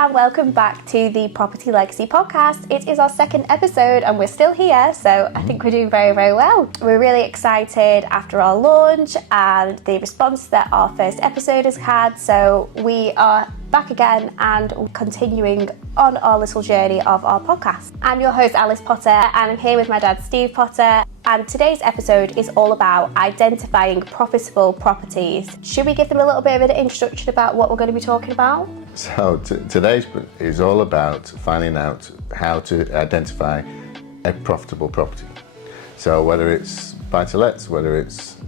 and welcome back to the Property Legacy podcast. It is our second episode and we're still here, so I think we're doing very, very well. We're really excited after our launch and the response that our first episode has had, so we are back again and continuing on our little journey of our podcast. I'm your host Alice Potter and I'm here with my dad Steve Potter, and today's episode is all about identifying profitable properties. Should we give them a little bit of an introduction about what we're going to be talking about? So today's is all about finding out how to identify a profitable property. So whether it's buy-to-lets, whether it's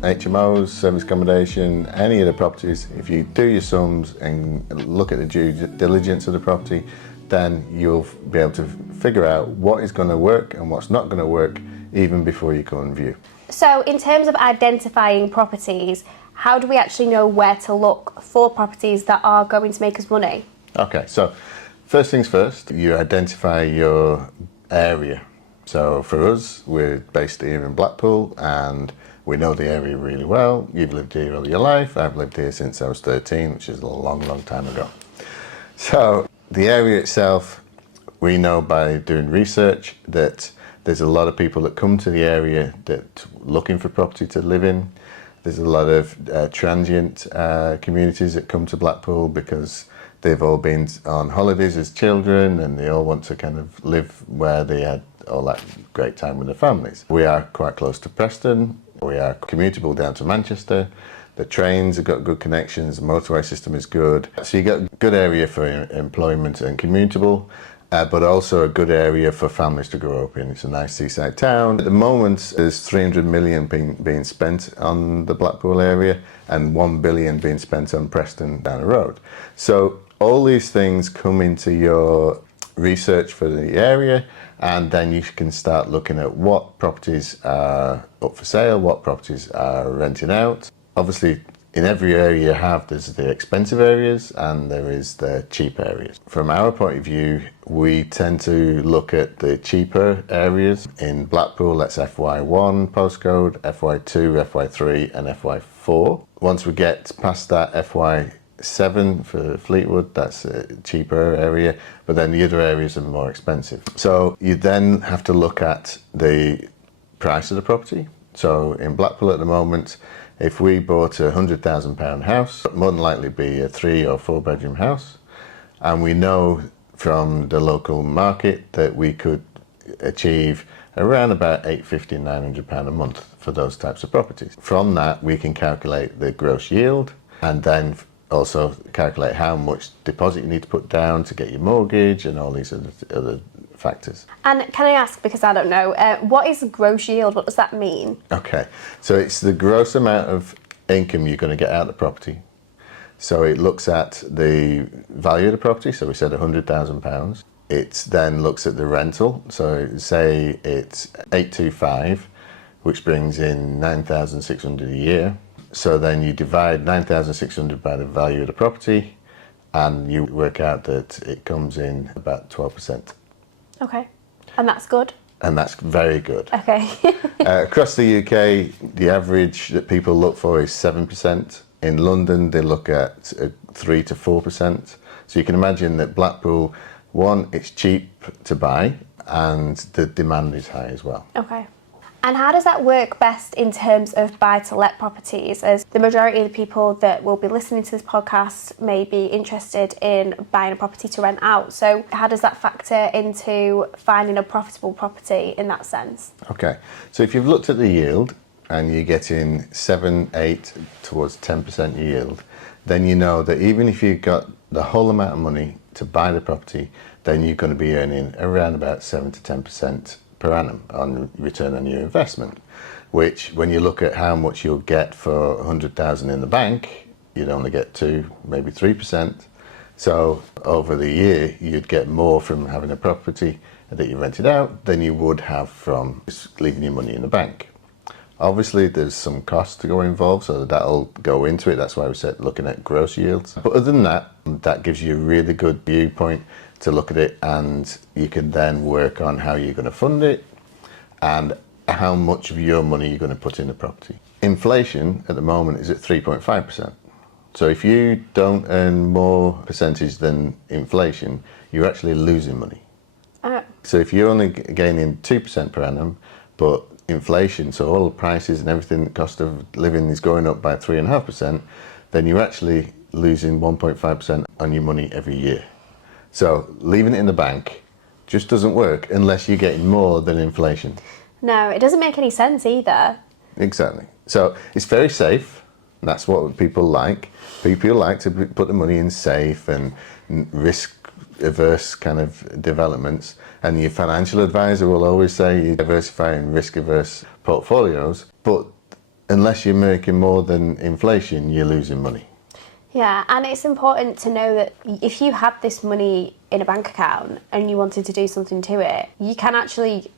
HMOs, service accommodation, any of the properties, if you do your sums and look at the due diligence of the property, then you'll be able to figure out what is going to work and what's not going to work even before you go and view. So in terms of identifying properties, how do we actually know where to look for properties that are going to make us money? Okay, so first things first, you identify your area. So for us, we're based here in Blackpool and we know the area really well. You've lived here all your life. I've lived here since I was 13, which is a long, long time ago. So the area itself, we know by doing research that there's a lot of people that come to the area that looking for property to live in. There's a lot of transient communities that come to Blackpool because they've all been on holidays as children and they all want to kind of live where they had all that great time with their families. We are quite close to Preston. We are commutable down to Manchester. The trains have got good connections, the motorway system is good. So you got a good area for employment and commutable, but also a good area for families to grow up in. It's a nice seaside town. At the moment, there's 300 million being spent on the Blackpool area and 1 billion being spent on Preston down the road. So all these things come into your research for the area, and then you can start looking at what properties are up for sale, what properties are renting out. Obviously, in every area you have, there's the expensive areas and there is the cheap areas. From our point of view, we tend to look at the cheaper areas. In Blackpool, that's FY1 postcode, FY2, FY3 and FY4. Once we get past that FY7 for Fleetwood, that's a cheaper area, but then the other areas are more expensive. So you then have to look at the price of the property. So in Blackpool at the moment, if we bought a £100,000 house, it would more than likely be a 3 or 4 bedroom house. And we know from the local market that we could achieve around about £850, £900 a month for those types of properties. From that, we can calculate the gross yield and then also calculate how much deposit you need to put down to get your mortgage and all these other factors. And can I ask, because I don't know, what is gross yield? What does that mean? Okay, so it's the gross amount of income you're going to get out of the property. So it looks at the value of the property, so we said £100,000. It then looks at the rental, so say it's 825, which brings in 9,600 a year. So then you divide 9,600 by the value of the property and you work out that it comes in about 12%. Okay, and that's good? And that's very good. Okay. Across the UK, the average that people look for is 7%. In London, they look at 3 to 4%. So you can imagine that Blackpool, one, it's cheap to buy and the demand is high as well. Okay. And how does that work best in terms of buy-to-let properties? As the majority of the people that will be listening to this podcast may be interested in buying a property to rent out. So how does that factor into finding a profitable property in that sense? Okay, so if you've looked at the yield and you're getting 7, 8 towards 10% yield, then you know that even if you've got the whole amount of money to buy the property, then you're going to be earning around about 7 to 10% per annum on return on your investment, which when you look at how much you'll get for 100,000 in the bank, you'd only get 2, maybe 3%. So over the year, you'd get more from having a property that you rented out than you would have from just leaving your money in the bank. Obviously, there's some costs to go involved, so that'll go into it. That's why we said looking at gross yields. But other than that, that gives you a really good viewpoint to look at it, and you can then work on how you're going to fund it and how much of your money you're going to put in the property. Inflation at the moment is at 3.5%. So if you don't earn more percentage than inflation, you're actually losing money. So if you're only gaining 2% per annum, but inflation, so all the prices and everything, the cost of living is going up by 3.5%, then you're actually losing 1.5% on your money every year. So leaving it in the bank just doesn't work unless you're getting more than inflation. No, it doesn't make any sense either. Exactly. So it's very safe. That's what people like. People like to put the money in safe and risk-averse kind of developments. And your financial advisor will always say you diversify in risk-averse portfolios. But unless you're making more than inflation, you're losing money. Yeah, and it's important to know that if you had this money in a bank account and you wanted to do something to it, you can actually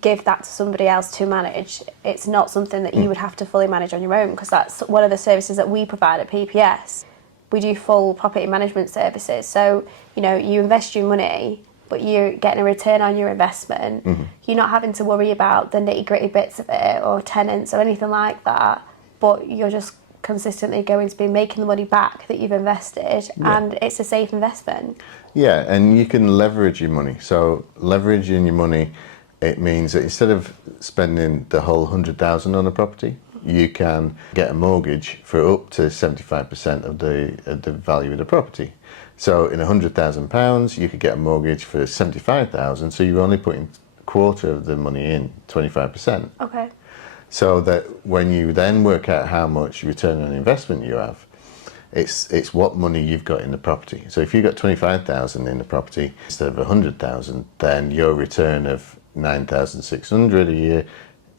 give that to somebody else to manage. It's not something that you would have to fully manage on your own, because that's one of the services that we provide at PPS. We do full property management services. So, you know, you invest your money, but you're getting a return on your investment. You're not having to worry about the nitty-gritty bits of it or tenants or anything like that, but you're just consistently going to be making the money back that you've invested, and it's a safe investment. Yeah, and you can leverage your money. So leveraging your money, it means that instead of spending the whole 100,000 on a property, you can get a mortgage for up to 75% of the value of the property. So in £100,000, you could get a mortgage for 75,000. So you're only putting a quarter of the money in, 25%. Okay. So that when you then work out how much return on investment you have, it's what money you've got in the property. So if you've got 25,000 in the property instead of 100,000, then your return of 9,600 a year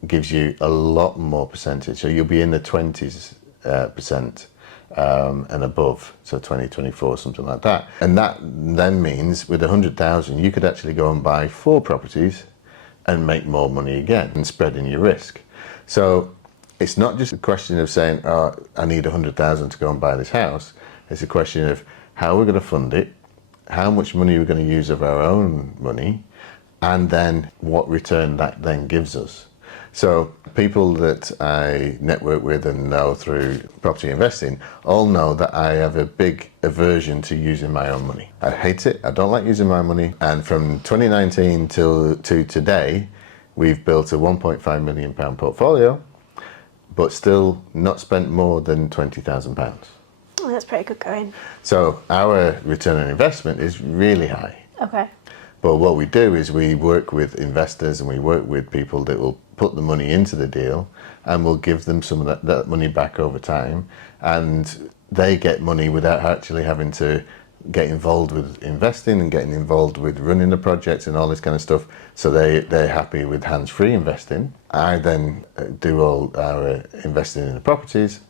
gives you a lot more percentage. So you'll be in the 20s percent and above, so 20, 24, something like that. And that then means with 100,000, you could actually go and buy 4 properties and make more money again and spreading your risk. So it's not just a question of saying, oh, I need 100,000 to go and buy this house. It's a question of how we're going to fund it, how much money we're going to use of our own money, and then what return that then gives us. So people that I network with and know through property investing all know that I have a big aversion to using my own money. I hate it. I don't like using my money. And from 2019 to today, we've built a £1.5 million portfolio, but still not spent more than £20,000. Oh, that's pretty good going. So our return on investment is really high. Okay. But what we do is we work with investors and we work with people that will put the money into the deal, and we'll give them some of that money back over time, and they get money without actually having to get involved with investing and getting involved with running the projects and all this kind of stuff. So they're happy with hands-free investing. I then do all our investing in the properties,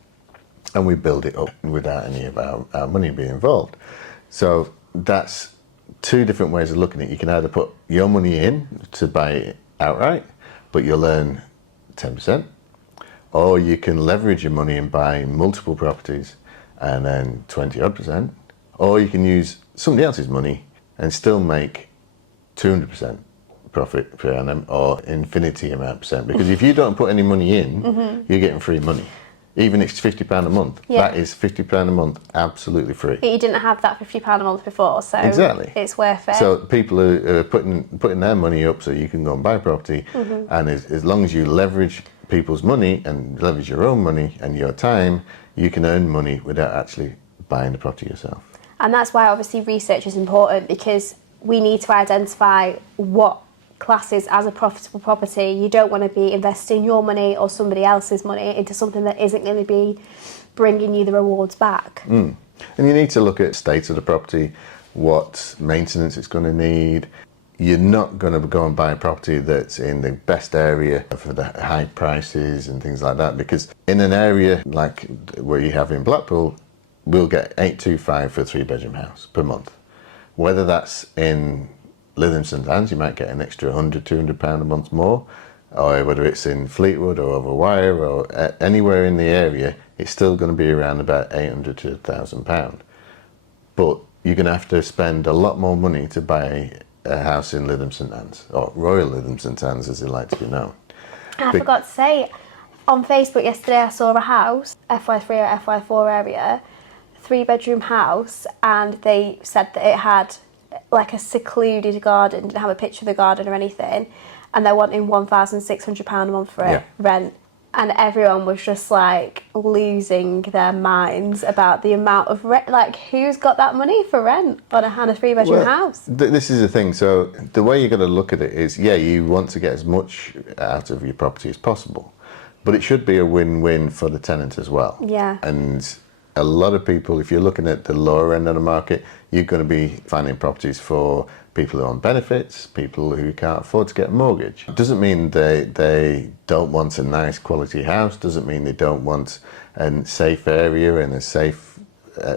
and we build it up without any of our money being involved. So that's 2 different ways of looking at it. You can either put your money in to buy it outright, but you'll earn 10%, or you can leverage your money and buy multiple properties and then 20% odd, or you can use somebody else's money and still make 200% profit per annum or infinity amount percent. Because if you don't put any money in, you're getting free money. Even if it's £50 a month, that is £50 a month absolutely free. You didn't have that £50 a month before, so exactly. It's worth it. So people are putting their money up so you can go and buy property, and as long as you leverage people's money and leverage your own money and your time, you can earn money without actually buying the property yourself. And that's why obviously research is important, because we need to identify what classes as a profitable property. You don't want to be investing your money or somebody else's money into something that isn't going to be bringing you the rewards back. And you need to look at state of the property, what maintenance it's going to need. You're not going to go and buy a property that's in the best area for the high prices and things like that, because in an area like where you have in Blackpool, we'll get 825 for a 3-bedroom house per month. Whether that's in Lytham St Anne's, you might get an extra £100, £200 a month more, or whether it's in Fleetwood or over Wire or anywhere in the area, it's still going to be around about £800 to £1,000. But you're going to have to spend a lot more money to buy a house in Lytham St Anne's, or Royal Lytham St Anne's as they like to be known. I forgot to say, on Facebook yesterday I saw a house, FY3 or FY4 area, 3-bedroom house, and they said that it had like a secluded garden, didn't have a picture of the garden or anything, and they're wanting £1,600 a month for it, rent. And everyone was just like losing their minds about the amount of rent. Like, who's got that money for rent on a 3-bedroom house? This is the thing. So the way you got to look at it is, you want to get as much out of your property as possible, but it should be a win-win for the tenant as well. Yeah. And a lot of people, if you're looking at the lower end of the market, you're going to be finding properties for people who are on benefits, people who can't afford to get a mortgage. It doesn't mean they don't want a nice quality house, doesn't mean they don't want a safe area and a safe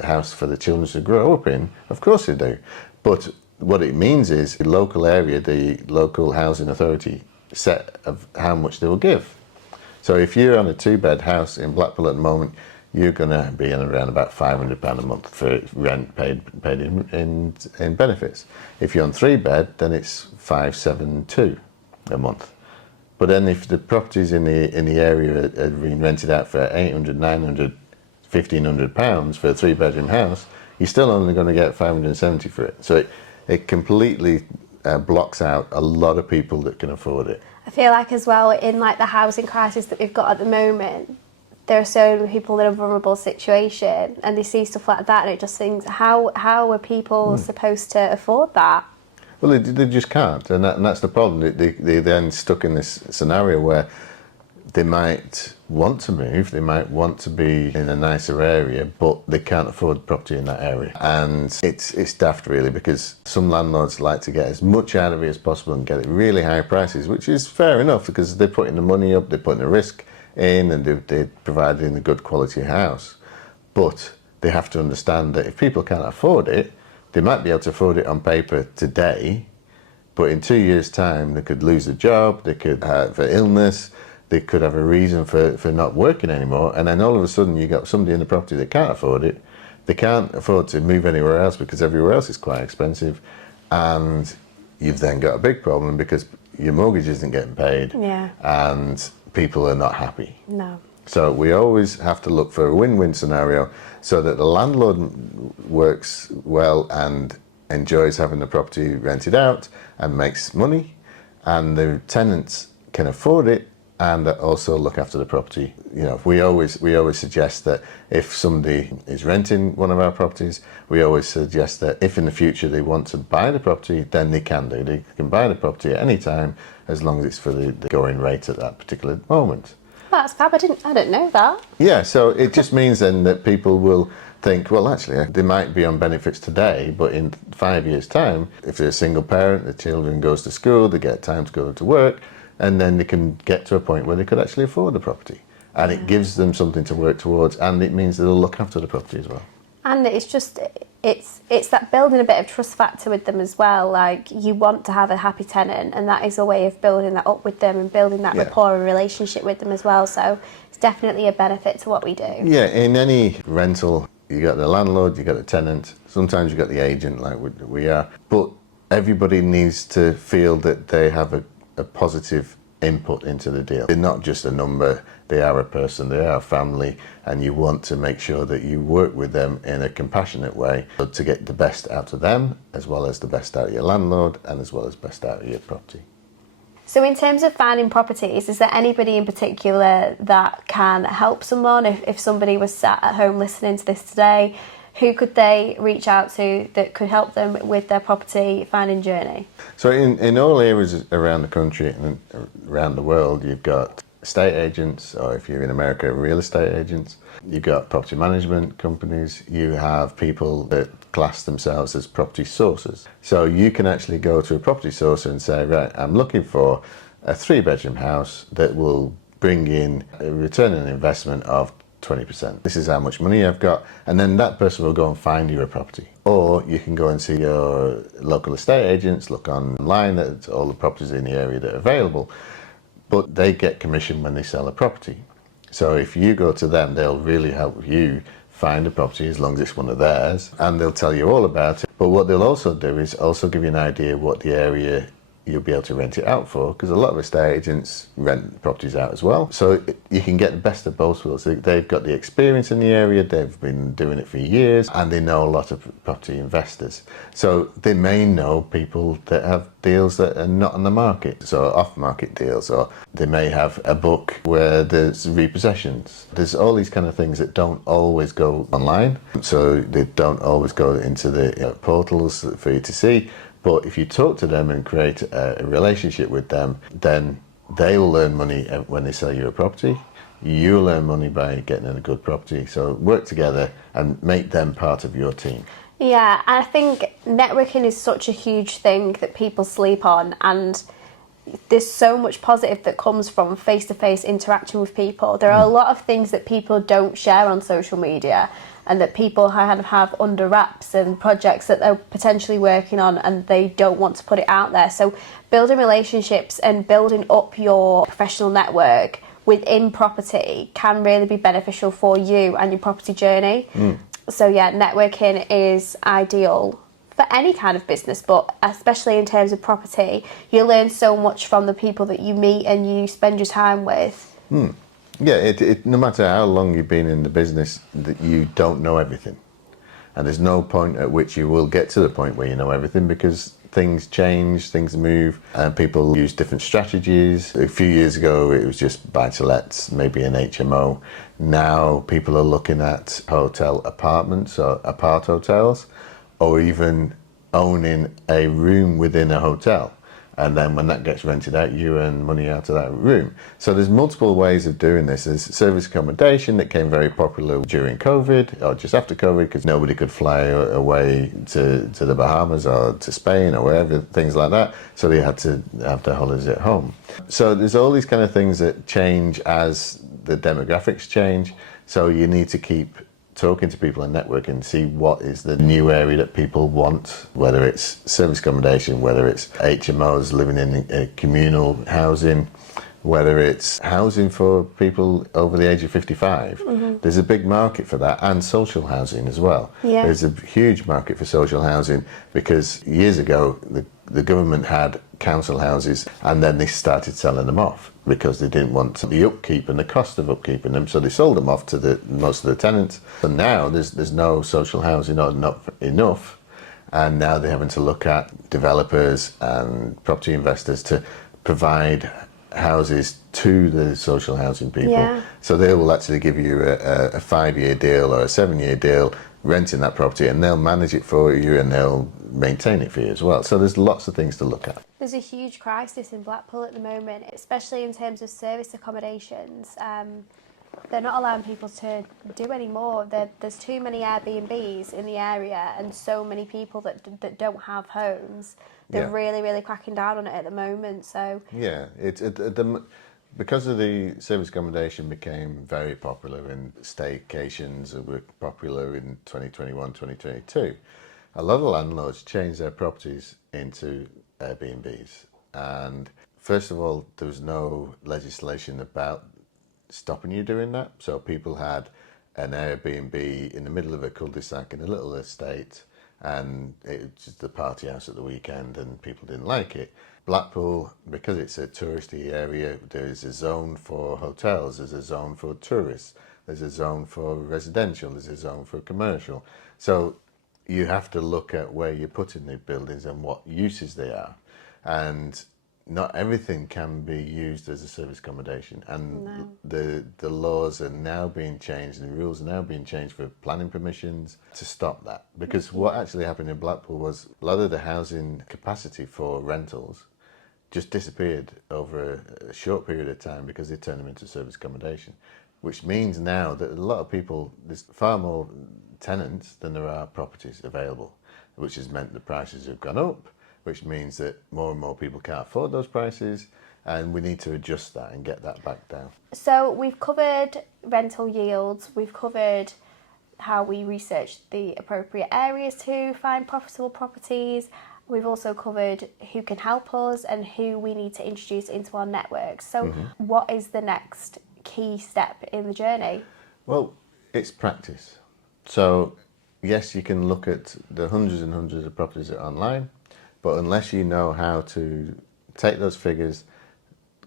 house for the children to grow up in. Of course they do. But what it means is the local area, the local housing authority set of how much they will give. So if you're on a 2-bed house in Blackpool at the moment, you're going to be in around about £500 a month for rent paid in benefits. If you're on 3-bed, then it's £572 a month. But then if the properties in the area are being rented out for £800, £900, £1,500 for a 3-bedroom house, you're still only going to get £570 for it. So it completely blocks out a lot of people that can afford it. I feel like as well, in like the housing crisis that we've got at the moment, there are so many people in a vulnerable situation, and they see stuff like that, and it just thinks, how are people supposed to afford that? Well, they just can't, and that's the problem. They're then stuck in this scenario where they might want to move, they might want to be in a nicer area, but they can't afford property in that area. And it's daft really, because some landlords like to get as much out of it as possible and get it really high prices, which is fair enough because they're putting the money up, they're putting the risk in, and they're providing a good quality house. But they have to understand that if people can't afford it, they might be able to afford it on paper today, but in 2 years' time they could lose a job, they could have an illness, they could have a reason for not working anymore, and then all of a sudden you got somebody in the property that can't afford it. They can't afford to move anywhere else because everywhere else is quite expensive, and you've then got a big problem because your mortgage isn't getting paid, and people are not happy. No. So we always have to look for a win-win scenario so that the landlord works well and enjoys having the property rented out and makes money, and the tenants can afford it and also look after the property. We always suggest that if somebody is renting one of our properties, we always suggest that if in the future they want to buy the property, then they can do. They can buy the property at any time as long as it's for the going rate at that particular moment. That's fab. I didn't know that. Yeah, so it just means then that people will think, well, actually, they might be on benefits today, but in 5 years' time, if they're a single parent, the children goes to school, they get time to go to work, and then they can get to a point where they could actually afford the property. And it gives them something to work towards, and it means they'll look after the property as well. And it's just, it's that building a bit of trust factor with them as well. Like, you want to have a happy tenant, and that is a way of building that up with them and building that rapport and relationship with them as well. So it's definitely a benefit to what we do. Yeah, in any rental, you got the landlord, you got the tenant, sometimes you got the agent like we are, but everybody needs to feel that they have a positive input into the deal. They're not just a number, they are a person, they are a family, and you want to make sure that you work with them in a compassionate way to get the best out of them, as well as the best out of your landlord, and as well as best out of your property. So in terms of finding properties, is there anybody in particular that can help someone? If somebody was sat at home listening to this today, who could they reach out to that could help them with their property finding journey? So in all areas around the country and around the world, you've got estate agents, or if you're in America, real estate agents. You've got property management companies. You have people that class themselves as property sources. So you can actually go to a property sourcer and say, right, I'm looking for a 3-bedroom house that will bring in a return on investment of 20%. This is how much money I've got, and then that person will go and find you a property. Or you can go and see your local estate agents, look online at all the properties in the area that are available, but they get commission when they sell a property. So if you go to them, they'll really help you find a property as long as it's one of theirs, and they'll tell you all about it. But what they'll also do is also give you an idea what the area you'll be able to rent it out for, because a lot of estate agents rent properties out as well. So you can get the best of both worlds. They've got the experience in the area, they've been doing it for years, and they know a lot of property investors. So they may know people that have deals that are not on the market, so off-market deals, or they may have a book where there's repossessions. There's all these kind of things that don't always go online, so they don't always go into the portals for you to see. But if you talk to them and create a relationship with them, then they will earn money when they sell you a property. You'll earn money by getting in a good property. So work together and make them part of your team. Yeah, I think networking is such a huge thing that people sleep on, and there's so much positive that comes from face-to-face interaction with people. There are a lot of things that people don't share on social media, and that people kind of have under wraps, and projects that they're potentially working on and they don't want to put it out there. So building relationships and building up your professional network within property can really be beneficial for you and your property journey. So yeah, networking is ideal for any kind of business, but especially in terms of property. You learn so much from the people that you meet and you spend your time with. Yeah, no matter how long you've been in the business, that you don't know everything. And there's no point at which you will get to the point where you know everything, because things change, things move, and people use different strategies. A few years ago, it was just buy-to-lets, maybe an HMO. Now people are looking at hotel apartments or apart hotels, or even owning a room within a hotel. And then when that gets rented out, you earn money out of that room. So there's multiple ways of doing this. There's service accommodation that came very popular during COVID, or just after COVID, because nobody could fly away to the Bahamas or to Spain or wherever, things like that. So they had to have their holidays at home. So there's all these kind of things that change as the demographics change. So you need to keep talking to people and networking, see what is the new area that people want, whether it's service accommodation, whether it's HMOs, living in communal housing, whether it's housing for people over the age of 55. There's a big market for that, and social housing as well. Yeah. There's a huge market for social housing, because years ago the government had council houses, and then they started selling them off because they didn't want the upkeep and the cost of upkeeping them, so they sold them off to most of the tenants. So now there's no social housing, or not enough, and now they're having to look at developers and property investors to provide houses to the social housing people. Yeah. So they will actually give you a 5-year deal or a 7-year deal renting that property, and they'll manage it for you and they'll maintain it for you as well. So there's lots of things to look at. There's a huge crisis in Blackpool at the moment, especially in terms of service accommodations. They're not allowing people to do any more. There's too many Airbnbs in the area, and so many people that don't have homes. They're really, really cracking down on it at the moment. So yeah, because of the service accommodation became very popular, and staycations were popular in 2021, 2022. A lot of landlords changed their properties into Airbnbs. And first of all, there was no legislation about stopping you doing that. So people had an Airbnb in the middle of a cul-de-sac in a little estate, and it was just the party house at the weekend, and people didn't like it. Blackpool, because it's a touristy area, there is a zone for hotels, there's a zone for tourists, there's a zone for residential, there's a zone for commercial. So you have to look at where you're putting the buildings and what uses they are. And not everything can be used as a service accommodation, and the laws are now being changed, and the rules are now being changed for planning permissions to stop that. Because what actually happened in Blackpool was a lot of the housing capacity for rentals just disappeared over a short period of time because they turned them into service accommodation, which means now that a lot of people, there's far more tenants than there are properties available, which has meant the prices have gone up, which means that more and more people can't afford those prices, and we need to adjust that and get that back down. So we've covered rental yields, we've covered how we research the appropriate areas to find profitable properties. We've also covered who can help us and who we need to introduce into our network. So what is the next key step in the journey? Well, it's practice. So yes, you can look at the hundreds and hundreds of properties that are online, but unless you know how to take those figures,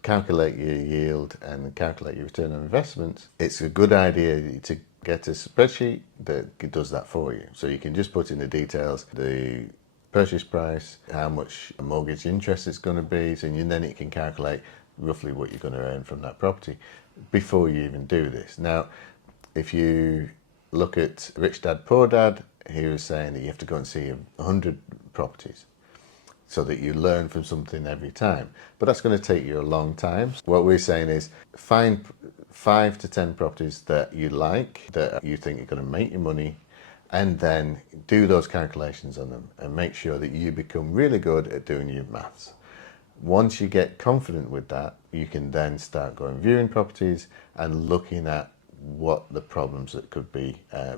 calculate your yield and calculate your return on investment, it's a good idea to get a spreadsheet that does that for you. So you can just put in the details, the purchase price, how much mortgage interest it's going to be, and then it can calculate roughly what you're going to earn from that property before you even do this. Now, if you look at Rich Dad Poor Dad, he was saying that you have to go and see 100 properties so that you learn from something every time. But that's going to take you a long time. What we're saying is find 5 to 10 properties that you like, that you think are going to make you money, and then do those calculations on them and make sure that you become really good at doing your maths. Once you get confident with that, you can then start going viewing properties and looking at what the problems that could be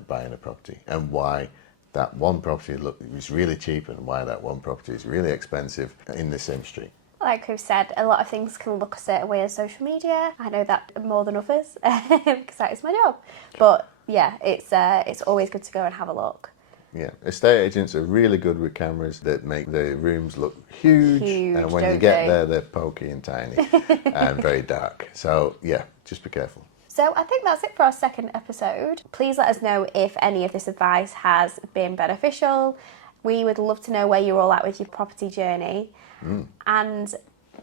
buying a property, and why that one property is really cheap and why that one property is really expensive in the same street. Like we've said, a lot of things can look a certain way on social media. I know that more than others because that is my job. But yeah, it's always good to go and have a look. Yeah, estate agents are really good with cameras that make the rooms look huge and when you get there, they're pokey and tiny and very dark. So yeah, just be careful. So I think that's it for our second episode. Please let us know if any of this advice has been beneficial. We would love to know where you're all at with your property journey. And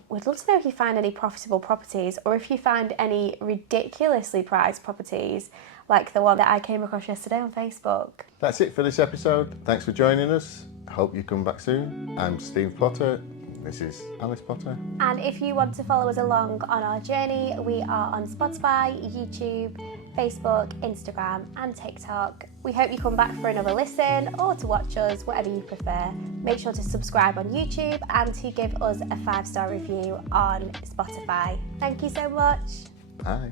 we'd love to know if you find any profitable properties, or if you find any ridiculously priced properties like the one that I came across yesterday on Facebook. That's it for this episode. Thanks for joining us. Hope you come back soon. I'm Steve Potter. This is Alice Potter. And if you want to follow us along on our journey, we are on Spotify, YouTube, Facebook, Instagram and TikTok. We hope you come back for another listen or to watch us, whatever you prefer. Make sure to subscribe on YouTube and to give us a 5-star review on Spotify. Thank you so much. Bye.